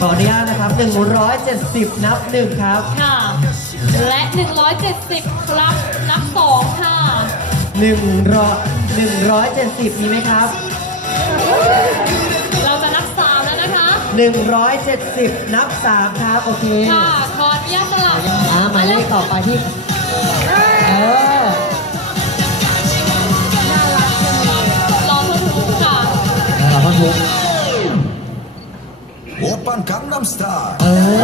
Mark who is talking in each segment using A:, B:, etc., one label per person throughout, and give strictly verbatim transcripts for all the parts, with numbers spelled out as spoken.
A: ขออนุญาตนะครับหนึ่งร้อยเจ็ดสิบนับหนึ่งครับ
B: ค่ะและหนึ่งร้อยเจ็ดสิบครับนับสองค่ะ
A: หนึ่งร้อยหนึ่งร้อยเจ็ดสิบมีไหมครับ
B: เราจะนับสามแล้วนะคะ
A: หนึ่งร้อยเจ็ดสิบนับสามครับโอเค
B: ค่ะขออนุญาตสลับ
A: อ่าหมายเลขต่อไปที่เออ
B: รอทุกทุกค่ะ
A: รอทุกทุก
C: โอปันกังนัมสตาร์
A: เออ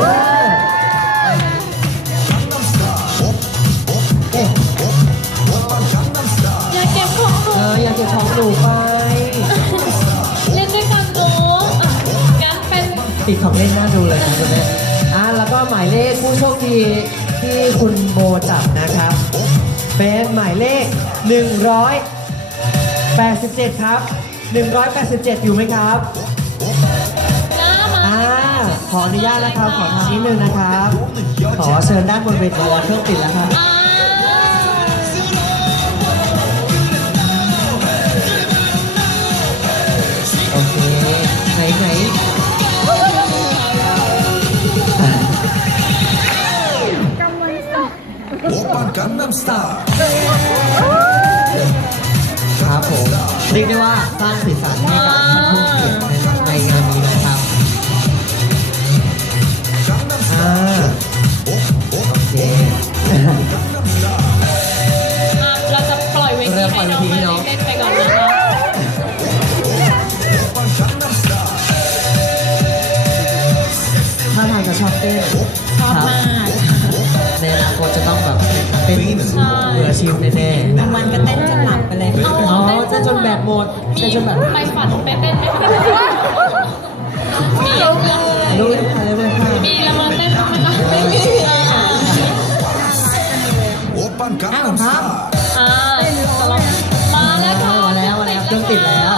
C: กังนัมสตาร์โอโอโอโอโอปันกังนัมสตาร์
B: อย่าเก็บของหนู
A: เอออย่าเก็บของหนูไป
B: เล่นด้วยกันหนูงั้นเป็น
A: ติดของเล่นน่าดูเลยนะคุณแม่อ่ะแล้วก็หมายเลขผู้โชคดีที่คุณโบจับนะครับเป็นหมายเลขหนึ่งร้อยแปดสิบเจ็ดครับหนึ่งร้อยแปดสิบเจ็ดอยู่ไหมครับอ่าขออนุญาตนะครับขอทางนิดนึงนะครับขอเชิญด้านบนเวทีเครื่องติดแล้วครับโอเคไหนไหน
C: โอปันกังนัมสตาร์
A: ครับผมเรียกได้ว่าสร้างสีสันให้กับท่านผู้เกียรติในงานนี้นะครับอ่าโอเค
B: เราจะปล่อยเวทีให้น้องมาเล่นไปก่อนนะคะ
A: ถ้าทางจะชอบเต้น
B: ชอบมาก
A: ในอนาคตจะต้องแบบเป็นมืออาชีพแน่ๆ
D: บางวันก็เต้นจนหลับไปเลย
A: อ๋อเต้นจนแบตหมดเต้นจนแบบ
B: ไปฝันไปเต้นไหมมี
A: รู้อะไรไหมคะ
B: มีแล้วมาเต้นไหมคะไม่มี
C: โอปันกังนัมสตาร์
B: อ่ามาแล้วค่ะ
A: มาแล้วมาแล้วเครื่องติดแล้ว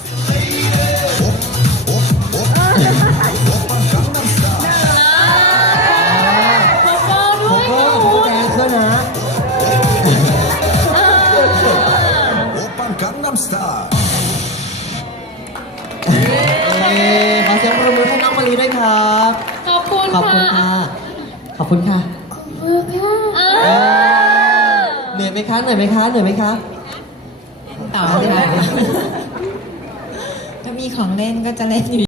A: ขอเสียงปรบมือให้น้องมะลิด้วยครับ
B: ขอบคุณ
A: ขอบคุณค่ะ ขอบคุณค่ะเหนื่อยไหมคะ เหนื่อยไหมคะ เหนื่อยไหมคะ
D: ต่อเลยค่ะถ้ามีของเล่นก็จะเล่นอยู่